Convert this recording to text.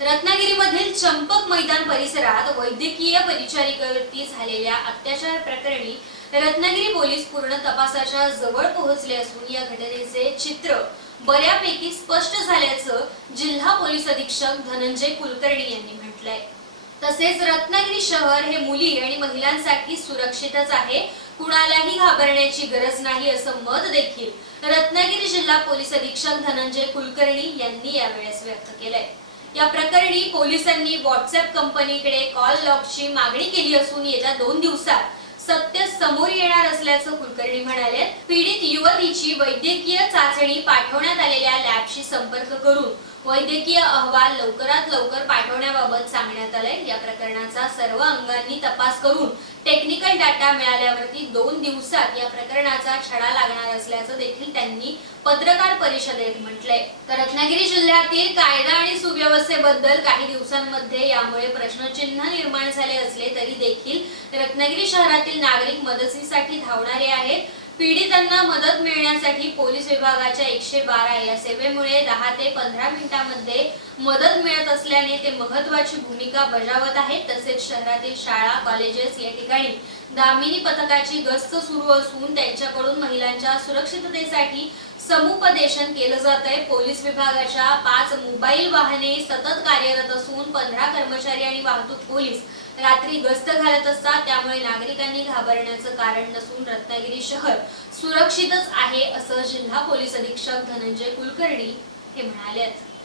रत्नागिरीमधील चंपक मैदान परिसरात वैद्यकीय परिचारिकेवरती झालेल्या अत्याचार प्रकरणी रत्नागिरी पोलीस पूर्ण तपासाच्या जवळ पोहोचले असून या घटनेचे चित्र बऱ्यापैकी स्पष्ट झाल्याचं जिल्हा पोलीस अधीक्षक धनंजय कुलकर्णी यांनी म्हटलंय. तसेच रत्नागिरी शहर हे मुली आणि महिलांसाठी सुरक्षितच आहे. कुणालाही घाबरण्याची गरज नाही असं मत देखील रत्नागिरी जिल्हा पोलीस अधीक्षक धनंजय कुलकर्णी यांनी यावेळेस व्यक्त केलंय. या प्रकरणी पोलिसांनी व्हॉट्सअप कंपनीकडे कॉल लॉकची मागणी केली असून येत्या दोन दिवसात सत्य समोर येणार असल्याचं कुलकर्णी म्हणाले. पीडित युवतीची वैद्यकीय चाचणी पाठवण्यात आलेल्या लॅबशी संपर्क करून वैद्यकीय अहवाल लवकरात लवकर पाठवण्याबाबत सांगण्यात आलंय. या प्रकरणाचा सर्व अंगांनी तपास करून टेक्निकल डाटा मिळाल्यावरती दोन दिवसात या प्रकरणाचा छडा लागणार असल्याचं देखील त्यांनी पत्रकार परिषदेत म्हटलंय. तर रत्नागिरी जिल्ह्यातील कायदा आणि सुव्यवस्थेबद्दल काही दिवसांमध्ये यामुळे प्रश्नचिन्ह निर्माण झाले असले तरी देखील रत्नागिरी शहरातील नागरिक मदतीसाठी धावणारे आहेत. पीडितांना मदत मदतीसाठी पोलीस विभागाच्या एकशे बारा या सेवेमुळे दहा ते पंधरा मिनिटांमध्ये मदत मिळत असल्याने ते महत्वाची भूमिका बजावत आहेत. तसेच शहरातील शाळा कॉलेजेस या ठिकाणी दामिनी पथकाची गस्त सुरू असून त्यांच्याकडून महिलांच्या सुरक्षिततेसाठी समुपदेशन केलं जात आहे. पोलीस विभागाच्या पाच मोबाईल वाहने सतत कार्यरत असून पंधरा कर्मचारी आणि वाहतूक पोलीस रात्री गस्त घालत असतात त्यामुळे नागरिकांनी घाबरण्याचं कारण नसून रत्नागिरी शहर सुरक्षितच आहे असं जिल्हा पोलीस अधीक्षक धनंजय कुलकर्णी हे म्हणाले आहेत